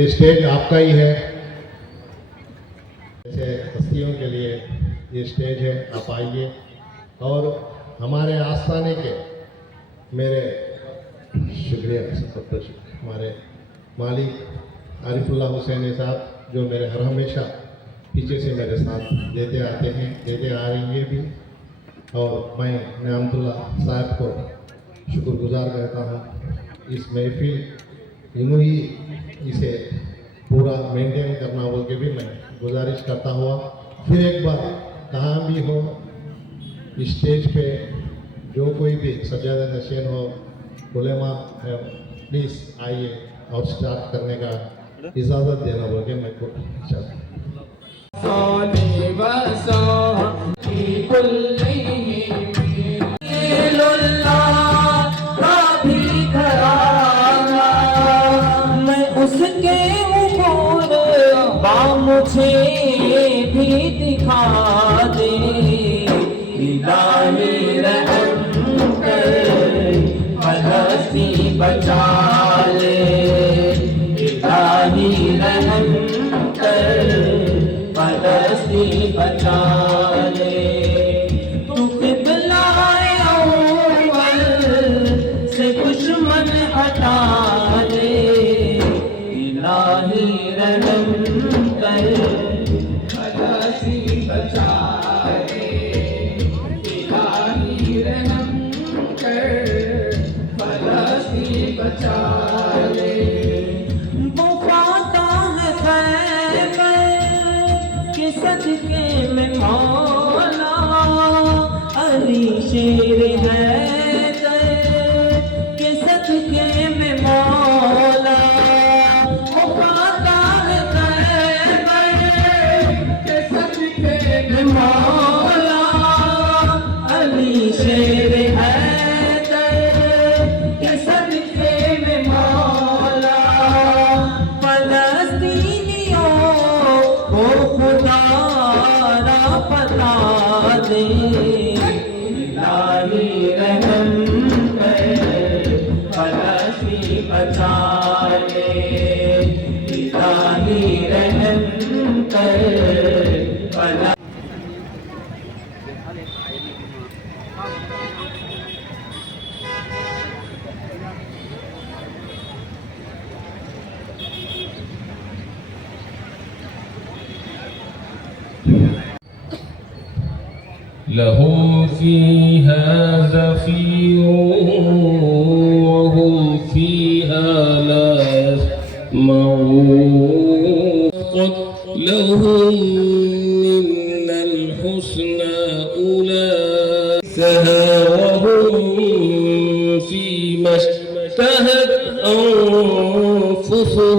ये स्टेज आपका ही है। ऐसे हस्तियों के लिए ये स्टेज है, आप आइए। और हमारे आस्थाने के मेरे शुक्रिया हमारे मालिक आरिफुल्लाह हुसैनी साहब जो मेरे हर हमेशा पीछे से मेरे साथ देते आते हैं, देते आ रही है भी। और मैं नेमतुल्ला साहब को शुक्रगुजार करता हूँ। इस महफिल इन्हों ही इसे पूरा मेंटेन करना बोल के भी मैं गुजारिश करता हुआ फिर एक बार कहाँ भी हो स्टेज पे जो कोई भी सज्जादा नशीन हो, उलेमा है, प्लीज़ आइए और स्टार्ट करने का इजाज़त देना बोल के मैं को चाहता हूँ। मुझे भी दिखा दे इलाही रहम कर, फलस्तीन बचा ले इलाही रहम कर, फलस्तीन बचा ले। तू क़िबला-ए अव्वल से दुश्मन हटा दे इलाही रहम कर, फलस्तीन बचा ले इलाही रहम कर, फलस्तीन बचा ले। वो फाता है खैबर के सदके में मौला, अली शेर हैदर के सदके में मौला। मौला अली शेर हैदर के सदके में मौला, फलस्तीनियों को खुदा रा पता दे इलाही रहम कर, फलस्तीन बचा ले इलाही रहम कर। लहुम फीहा ज़फ़ीरुन वहुम फीहा ला यस्मऊन। लहुम मिनल हुस्ना उलाइका वहुम फ़ीमा इश्तहत अनफुसुहुम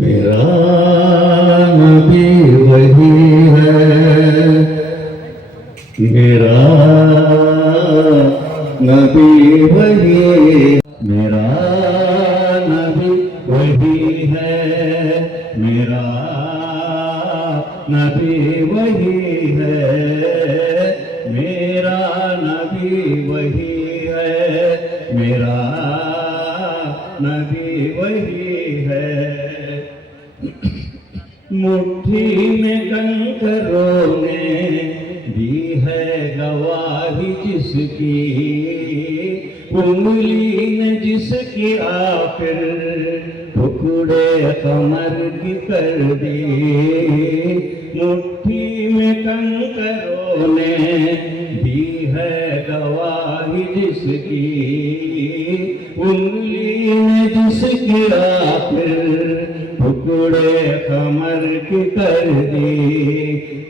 मेरा नबी वही है, मेरा नबी वही, मेरा नबी वही है, मेरा नबी वही है, मेरा नबी वही है, मेरा नबी वही है। मुट्ठी में कंकरों ने दी है गवाही जिसकी, उंगली ने जिसकी आखिर टुकड़े कमर की कर दी। मुट्ठी में कंकरों ने दी है गवाही जिसकी, उंगली ने जिसकी आखिर टुकड़े कमर की कर दी।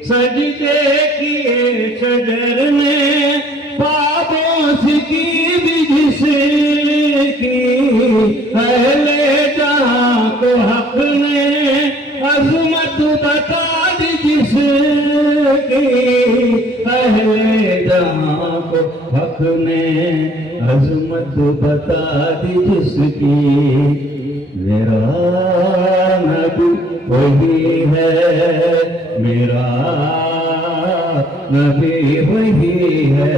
सजदे किए शजर ने पाबोस की भी जिसकी, अहले जहां को हक ने अज़मत बता दी जिसकी। ने अजमत बता दी जिसकी, मेरा नबी वही है, मेरा नबी वही है,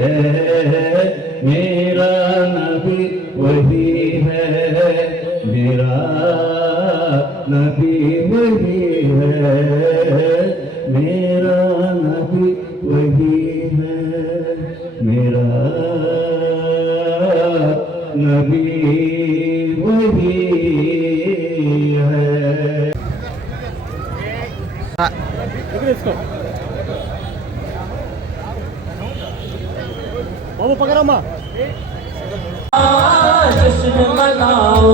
मेरा नबी वही है, मेरा नबी वही है, मेरा नबी वही है, मेरा नबी वही है। जश्न मनाओ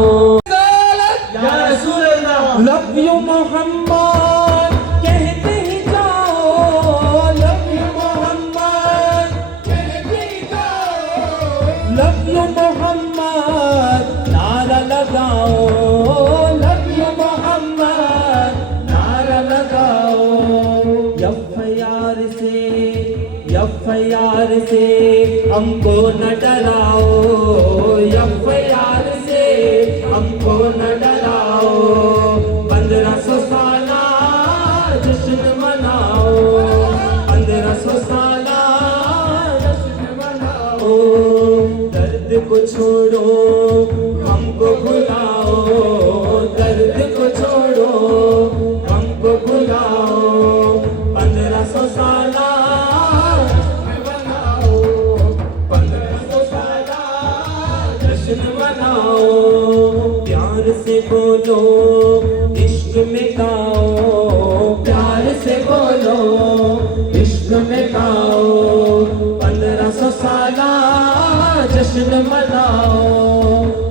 या रसूल अल्लाह, लव यू मोहम्मद कहते ही जाओ, लव यू मोहम्मद कहते ही जाओ, लव यू मोहम्मद नारा लगाओ, लव यू मोहम्मद नारा लगाओ। यफ़यार से हमको न डराओ, यफ़यार से हमको न डराओ, 1500 साला जश्न मनाओ, 1500 साला जश्न मनाओ। दर्द को छोड़ो हमको भुलाओ, दर्द को छोड़ो हमको भुलाओ, 1500 साला प्यार से बोलो इश्क में गाओ, प्यार से बोलो इश्क में गाओ, 1500 साला जश्न मनाओ,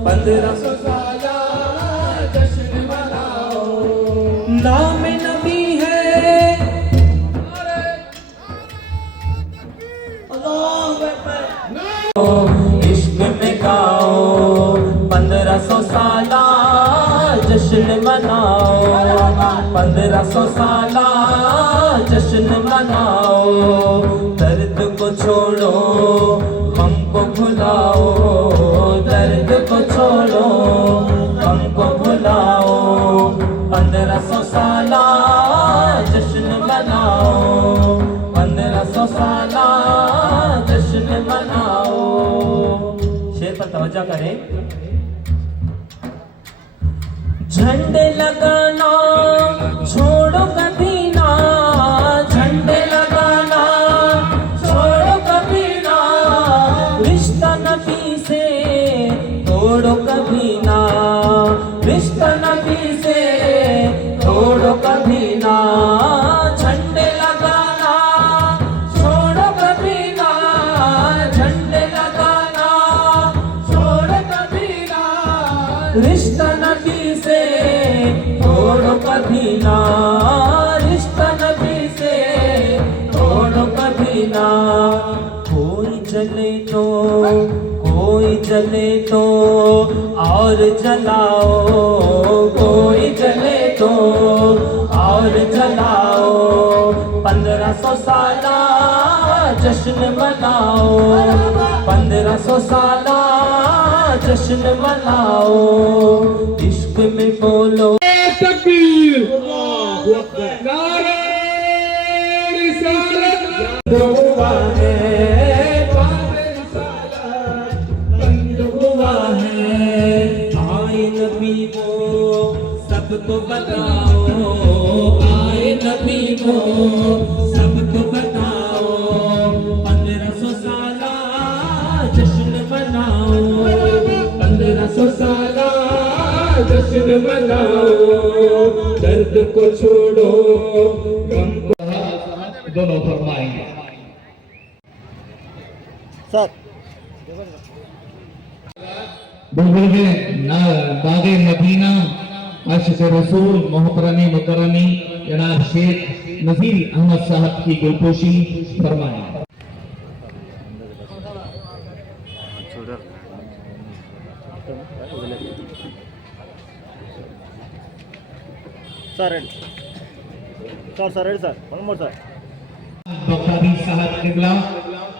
1500 साला जश्न मनाओ। नाम नबी है अल्लाहू अकबर, इश्क में गाओ, 1500 साला जश्न मनाओ, 1500 साला जश्न मनाओ। दर्द को छोड़ो हमको भुलाओ, दर्द को छोड़ो हमको भुलाओ, 1500 साला जश्न मनाओ, 1500 साला जश्न मनाओ। शेर पर तवज्जो करें। झंडे लगाना छोड़ो कभी ना, झंडे लगाना छोड़ो कभी ना, रिश्ता नबी से तोड़ो कभी ना, रिश्ता नबी से तोड़ो कभी ना। झंडे लगाना छोड़ो कभी ना, झंडे लगाना छोड़ो कभी ना, रिश्ता नबी से तोड़ो कभी ना, रिश्ता नबी से तोड़ो कभी ना। कोई जले तो और जलाओ, कोई जले तो और जलाओ, 1500 साला जश्न मनाओ, 1500 साला जश्न मनाओ। इश्क में बोलो तकबीर, अल्लाहू अकबर, नारे रिसालत, हुआ है बंद हुआ है, आए नबी को सबको बताओ, आए नबी को सबको बताओ, 1500 साला जश्न मनाओ, 1500 साला जश्न मनाओ। दर्द को छोड़ो गम को दोनों फरमाएंगे। बुलबुल बागे मदीना अशक रसूल मोहतरमी मुकरमी जनाब शेख नजीर अहमद साहब की गुलपोशी फरमाएं। Sir, one more sir. बखारी साहब किबला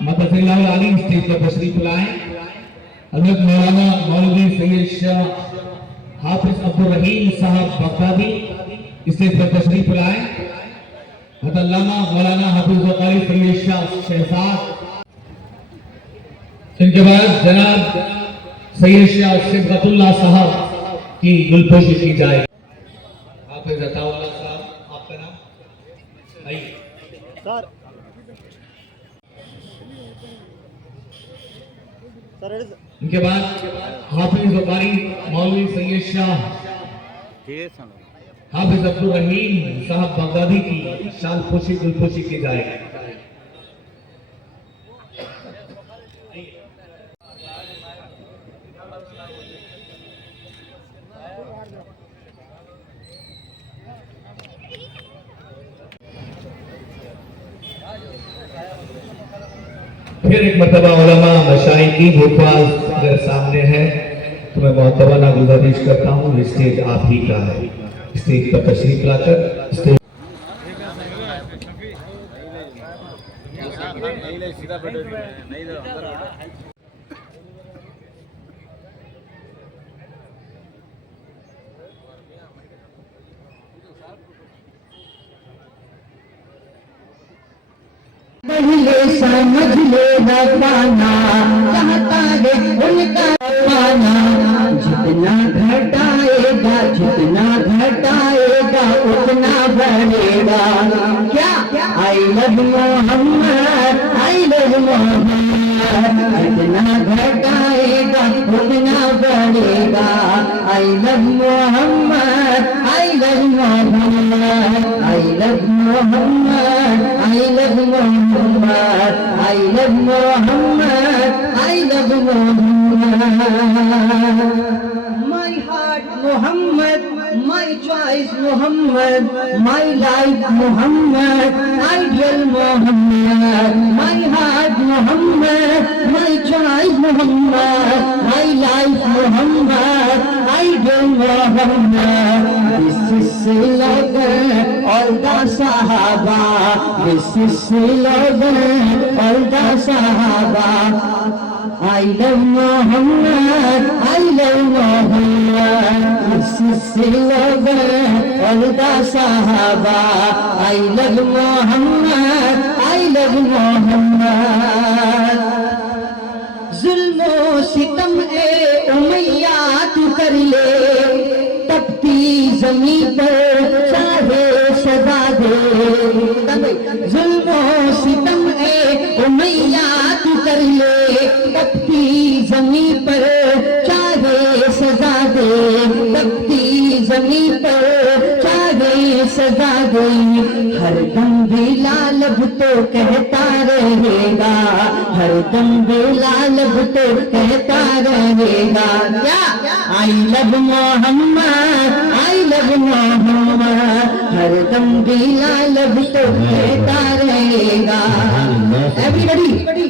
मतफिल्लाह अली स्टेज पर तशरीफ लाएं। हजरत मौलाना मौलवी सैयद शाह हाफिज अब्दुल रहीम साहब बगदादी स्टेज पर तशरीफ लाएं। हजरत अल्लामा मौलाना हाफिज कारी सैयद शाह शहजाद। इनके बाद जनाब सैयद शाह सिबगतुल्लाह साहब की गुलपोशी की जाए। हाफिज अताउल्लाह साहब, आपका नाम? आइए। इनके बाद हाफिज कारी मौलवी सैयद शाह हाफिज अब्दुल रहीम साहब बगदादी की शाल पोशी गुलपोशी की जाएगी। फिर एक मरतबा उलमा मशाइख की हुफ़ाज़ अगर सामने है तो मैं मोहतरमाना गुजारिश करता हूँ, स्टेज आप ही का है। स्टेज पर तशरीफ लाकर स्टेज पहले समझ ले पाना चाहता है उनका पाना। जितना घटाएगा उतना बढ़ेगा। क्या I love Mohammad, I love Muhammad. जितना घटाएगा उतना बढ़ेगा। I love Mohammad, I love Mohammad, I love Mohammad, I love Mohammad, I love Mohammad, I love Muhammad. My heart Muhammad, my choice Muhammad, my life Muhammad, ideal Muhammad. My heart Muhammad, my choice Muhammad, my life Muhammad, ideal Muhammad. This is slogan all the Sahaba. This is slogan all the Sahaba. I love Muhammad, I love Muhammad. This is slogan all the Sahaba. I love Muhammad, I love Muhammad. जुल्मो सितम ए उमैया तू कर ले, तपती जमीन पर चाहे सदा दे। जुल्मो सितम ए उमैया तू कर ले, तपती जमीन पर चाहे सजा दे। तपती जमीन पर चाहे सजा दे। हर दम बिलालब तो कहता रहेगा, हर दम बिलालब तो कहता रहेगा। क्या I love Mohammad, I love Mohammad. हर दम बिलालब तो कहता रहेगा। Everybody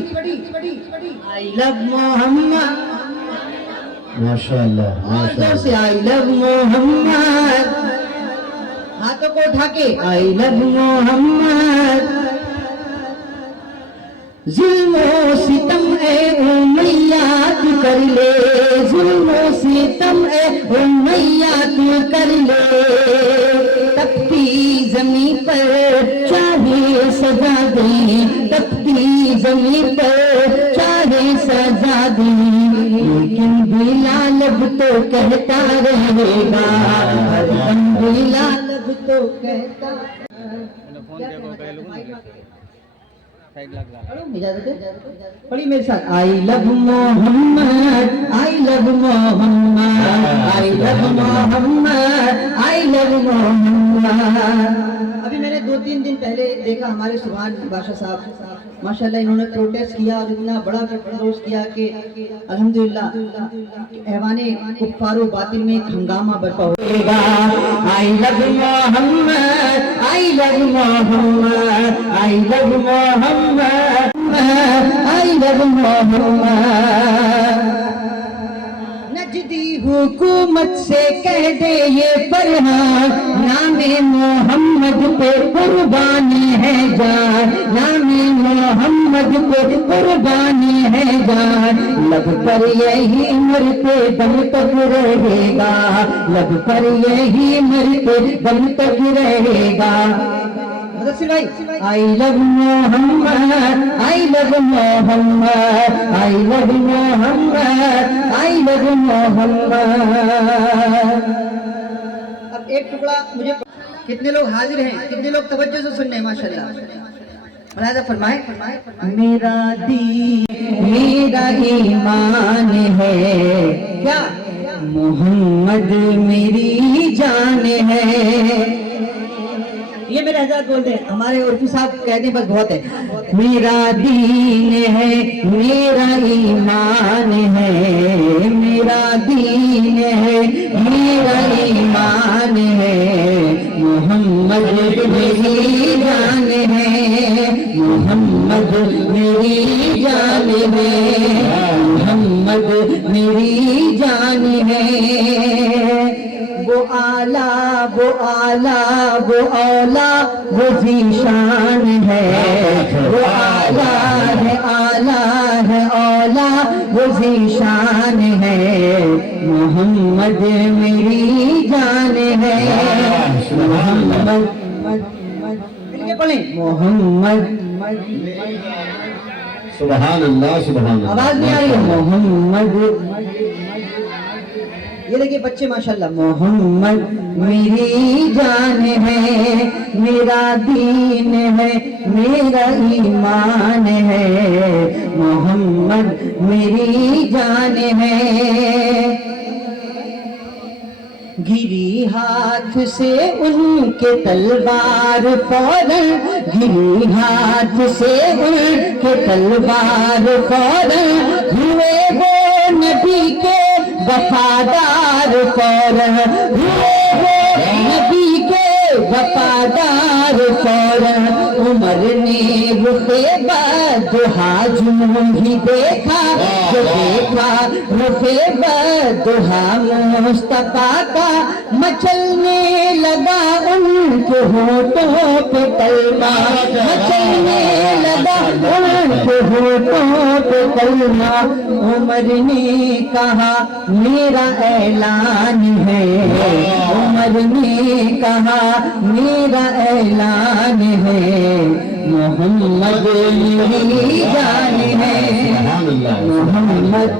I love Mohammad. माशाअल्लाह, माशाअल्लाह से आई लव मोहम्मद। हाथों को उठा के आई लव मोहम्मद। जुल्मो सितम ए उमैया तू कर ले, जुल्मो सितम ए उमैया तू कर ले। तपती जमीन पर चाहे सजा दे, तपती जमीन पर चाहे सजा दे। लेकिन बिलालब तो कहता रहेगा, हरदम बिलालब तो कहता। पढ़ी मेरे साथ। I love Mohammad, I love Mohammad, I love Mohammad, I love Muhammad. अभी मैंने 2-3 दिन पहले देखा हमारे सुभान बादशाह साहब, माशाल्लाह इन्होंने प्रोटेस्ट किया और इतना बड़ा प्रोटेस्ट किया कि अल्हम्दुलिल्लाह ऐवाने कुफ्फारो बातिल में एक हंगामा बरपा होगा। I love Mohammad, I love Mohammad, I love Mohammad, I love Mohammad. नजदी हूँ हुकूमत से कह दे ये फरमान, नामे मोहम्मद पे कुर्बानी है जान, नामे मोहम्मद पे कुर्बानी है जान। लब पर यही मरते दम तक रहेगा, लब पर यही मरते दम तक रहेगा। भाई I love Mohammad, I love Mohammad, I love Mohammad, I love Muhammad. अब एक टुकड़ा मुझे, कितने लोग हाजिर हैं, कितने लोग तवज्जो से सुन रहे हैं माशाल्लाह। मुलाहिजा फरमाए। मेरा दीन मेरा ईमान है, क्या मोहम्मद मेरी जान है। ये मेरे हज़रत बोलते हैं, हमारे उर्फी साहब कहने बस बहुत है। मेरा दीन है मेरा ईमान है, मेरा दीन है मेरा ईमान है, मोहम्मद मेरी जान है, मोहम्मद मेरी जान है, मोहम्मद मेरी जान है। वो आला वो आला वो औला वो जीशान है, वो आला है औला वो जीशान है, मोहम्मद मेरी जान है, मोहम्मद पढ़े मोहम्मद। सुभान अल्लाह सुभान अल्लाह। आवाज नहीं आ रही है? मोहम्मद। ये देखिए बच्चे माशाल्लाह। मोहम्मद मेरी जान है, मेरा दीन है मेरा ईमान है, मोहम्मद मेरी जान है। गिरी हाथ से उनके तलवार फौरन, गिरी हाथ से उनके तलवार फौरन, हुए वो नबी के वफादार फौरन, हुए वो नबी के वफादार फौरन। उमर ने रुखे बदुहा जुनून ही देखा, जो देखा रुखे बदुहा मुस्तफा का, मचलने लगा उनके होठों पे कलमा, मचलने लगा उनके होठों पे कलमा। उमर ने कहा मेरा ऐलान है, उमर ने कहा मेरा ऐलान है, मोहम्मद मेरी जान है, मोहम्मद।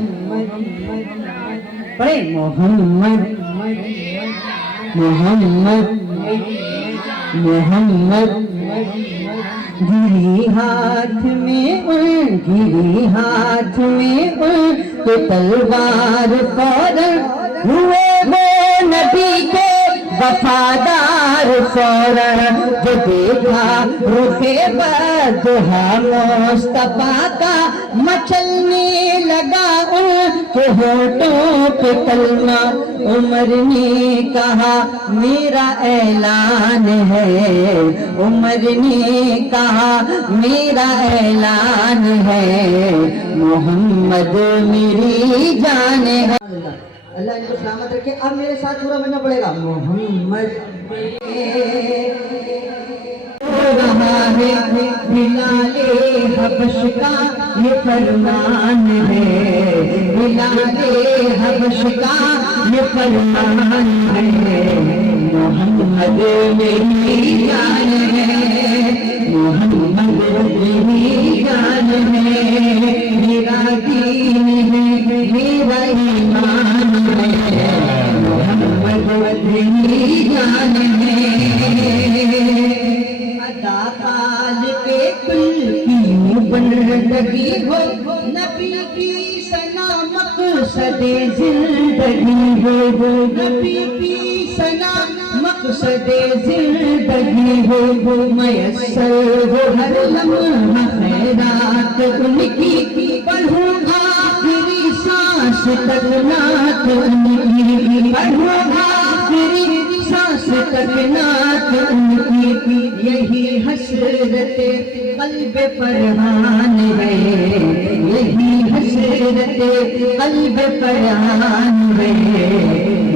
पढ़े मोहम्मद मोहम्मद मोहम्मद। गिरी हाथ में उन, गिरी हाथ में उन तो तलवार फौरन, हुए वो नबी के वफादार फौरन। जो देखा रुखे बदुहा मुस्तफा का, मचलने लगा उनके होठों पे कलमा। उमर ने कहा मेरा ऐलान है, उमर ने कहा मेरा ऐलान है, मोहम्मद मेरी जान है। अल्लाह इनको सलामत रखे। अब मेरे साथ पूरा बनना पड़ेगा। मोहम्मद रहा है बिलाले हबश का ये फरमान है, बिलाले हबश का ये फरमान है, मोहम्मद मेरी जान है, मोहम्मद मेरी जान है, मेरा दीन है मेरा ईमान है, मोहम्मद मेरी जान है। अदा पाल पे कुल की बंदगी हो, नबी की सना मकसदे जिंदगी हो, नबी की सना मकसदे जिंदगी हो, मयस्सर हो हर लम्हा खैरात उनकी, पढ़ूंगा आखिरी सांस तक नात उनकी, पढ़ूंगा आखिरी सांस तक नात उनकी। यही हसरते कल्ब परवान है, यही हसरते कल्ब परवान है,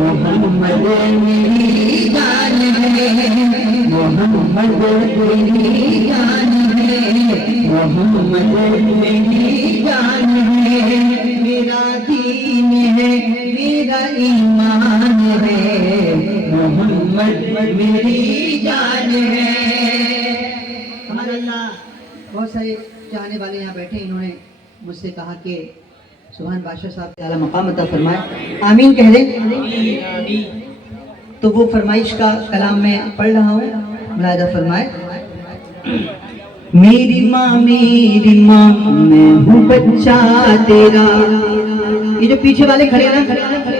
मोहम्मद मेरी जान है, मोहम्मद मेरी जान है, मोहम्मद मेरी जान है, मेरा दीन है, मेरा ईमान है, मोहम्मद मेरी जान है। हमारे अल्लाह बहुत सारे चाहने वाले यहाँ बैठे, इन्होंने मुझसे कहा कि सुभान बादशाह साहब के आला मकाम अता फरमाए, आमीन कह दें। तो वो फरमाइश का कलाम मैं पढ़ रहा हूँ, मुलाहिदा फरमाए। मेरी माँ मैं हूँ बच्चा तेरा। ये जो पीछे वाले खड़े ना,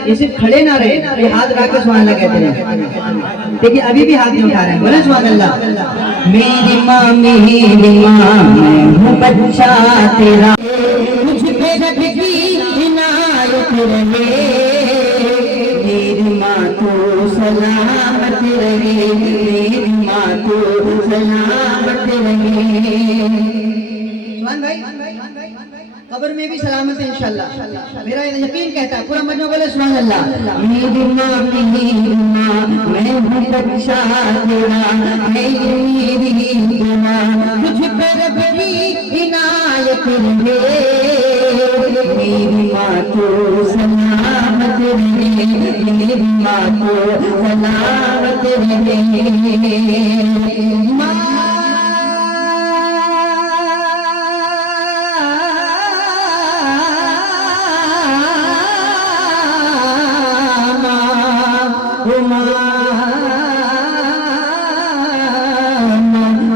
ये सिर्फ खड़े ना रहे, ये हाथ उठा के सुभान अल्लाह कहते रहे। देखिए अभी भी हाथ नहीं उठा रहे हैं, बोले सुभान अल्लाह। मेरी माँ मैं हूँ बच्चा तेरा, मुझ पे रब की इनायत रहे, मेरी माँ को सलामत रहे, मेरी माँ को सलामत रहे। भाई कब्र में भी सलामत है इंशाअल्लाह, मेरा यकीन कहता है। पूरा मजमा बोले सुभान अल्लाह। मेरी माँ मैं हूँ बच्चा तेरा, है मेरी माँ तुझ पर रब की इनायत रहे, मेरी माँ को सलामत रहे, मेरी माँ को सलामत रहे। माँ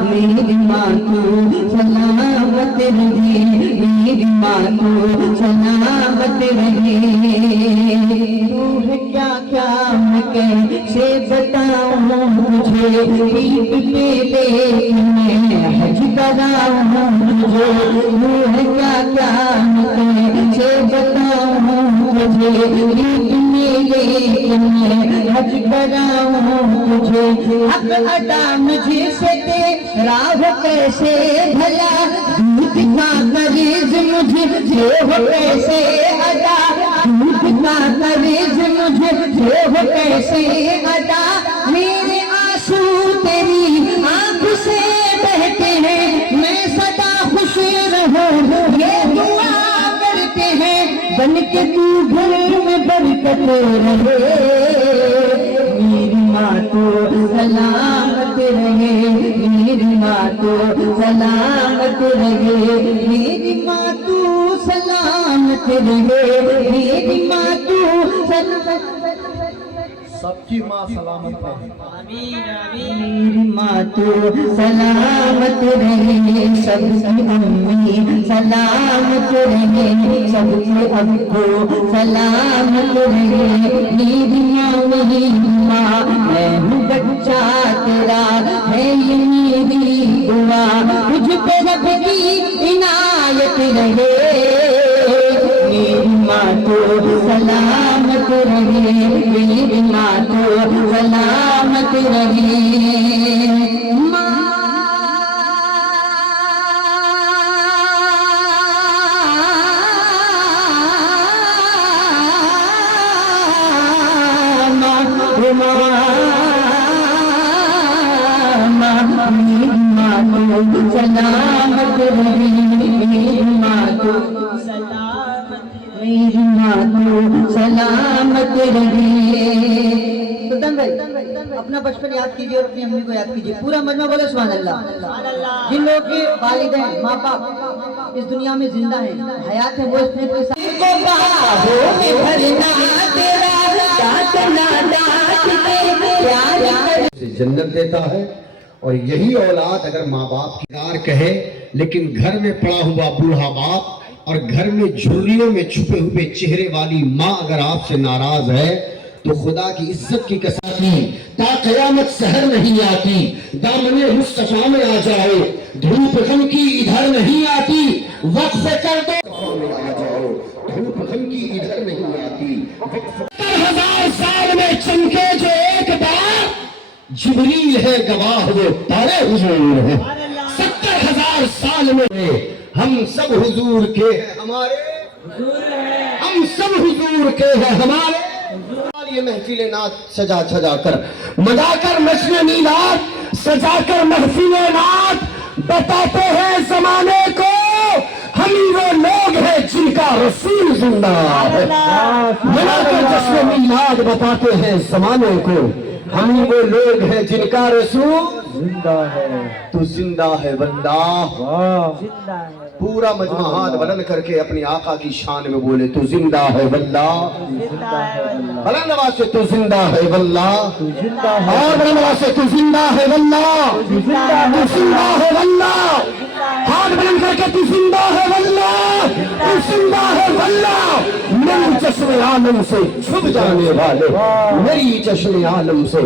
मेरी माँ को सलामत रहे, मेरी माँ को सलामत रहे। तू है क्या क्या मैं कैसे बताऊँ, मुझे ईद पे मैं हज कराऊँ, मुझे तू है क्या क्या मैं कैसे बताऊँ, मुझे ईद मैं हज कराऊँ, मुझे हक अदा मुझे से तेरा हो कैसे भला, दूध का करीज मुझे जो हो कैसे अदा, दूध का करीज मुझे जो हो कैसे अदा, मेरे आंसू तेरी आँख से बहते हैं, मैं सदा खुश रहूं ये दुआ करते हैं, बन के तू घर में बरकत रहे, मेरी माँ को सलामत रहे, मेरी माँ को सलामत रहे, मेरी माँ तू सलामत रहे, मेरी माँ तू सबकी माँ सलामत है। मेरी माँ तो सलामत रहे, सबकी अम्मी सलामत रहे, सबके अब्बू सलामत रहे, मेरी माँ मैं हूँ बच्चा तेरा, है ये मेरी दुआ, मुझ पे रब की इनायत रहे, मेरी माँ को सलामत रहे, मेरी माँ को सलामत रहे। माँ मेरी माँ को सलामत रहे, मेरी माँ को मेरी माँ को सलामत रहे। सुल्तान भाई अपना बचपन याद कीजिए और अपनी अम्मी को याद कीजिए, पूरा मजमा बोले सुभान अल्लाह। जिन लोगों के वालिदैन माँ बाप इस दुनिया में जिंदा है, हयात है, वो इसमें कोई से जन्नत देता है। और यही औलाद अगर माँ बाप की कार कहे, लेकिन घर में पड़ा हुआ बूढ़ा बाप और घर में झुर्रियों में छुपे हुए चेहरे वाली माँ अगर आपसे नाराज है तो खुदा की इज्जत की कसम ता कयामत सहर नहीं आती, दामने मुस्तफा में आ जाओ, धूप गम की इधर नहीं आती, वक्फ कर दो में आ जाओ, धूप गम की इधर नहीं आती। 70,000 साल में चमके जो एक बार, जिब्रील है गवाह वो तारे हुजूर है। 70,000 साल में हम सब हुजूर के हैं, हमारे हम सब हुजूर के हैं, हमारे ये महफिले नात सजा सजा कर मजाकर नस्ल मीलाद सजाकर महफिले नात बताते हैं जमाने को हम ही वो लोग हैं जिनका रसूल जिंदा है। मनाकर जश्न मीलाद बताते हैं जमाने को हम ही वो लोग हैं जिनका रसूल जिंदा है। तू जिंदा है बंदा। पूरा मजमा हाथ बुलंद करके अपनी आका की शान में बोले तू जिंदा है बल्ला। बुलंद आवाज से तू जिंदा है बल्ला। और बुलंद आवाज से तू जिंदा है बल्ला। तू जिंदा है बल्ला। हाथ बुलंद करके तू जिंदा है बल्ला। तू जिंदा है बल्ला। मेरी चश्मे आलम से छुप जाने वाले मेरी चश्मे आलम से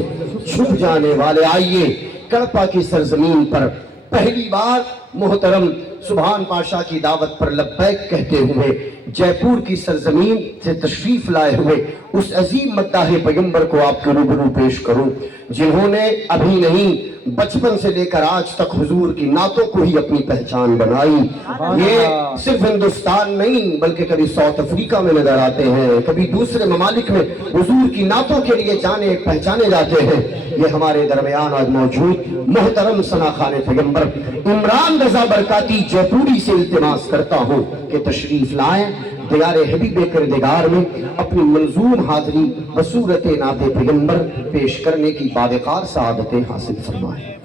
छुप जाने वाले आइए कड़पा की सरजमीन पर पहली बार मोहतरम सुभान पाशा की दावत पर लब्बैक कहते हुए जयपुर की सरजमीन से तशरीफ लाए हुए उस अजीम मद्दाह पैगंबर को आपके रूबरू पेश करूं जिन्होंने अभी नहीं बचपन से लेकर आज तक हुजूर की नातों को ही अपनी पहचान बनाई। ये सिर्फ हिंदुस्तान नहीं बल्कि कभी साउथ अफ्रीका में नजर आते हैं, कभी दूसरे ममालिक में हुजूर की नातों के लिए जाने पहचाने जाते हैं। ये हमारे दरमियान आज मौजूद मोहतरम सना खान पैगंबर इमरान रजा बरकाती जयपुरी से इल्तिमास करता हूँ कि तशरीफ लाएं दियारे हबीब किरदार में अपनी मंजूम हाजिरी बसूरत नाते पैगंबर पेश करने की बावकार सआदतें हासिल फरमाएं।